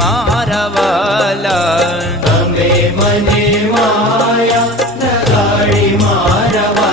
मारवाला तमे मने माया मया मारवा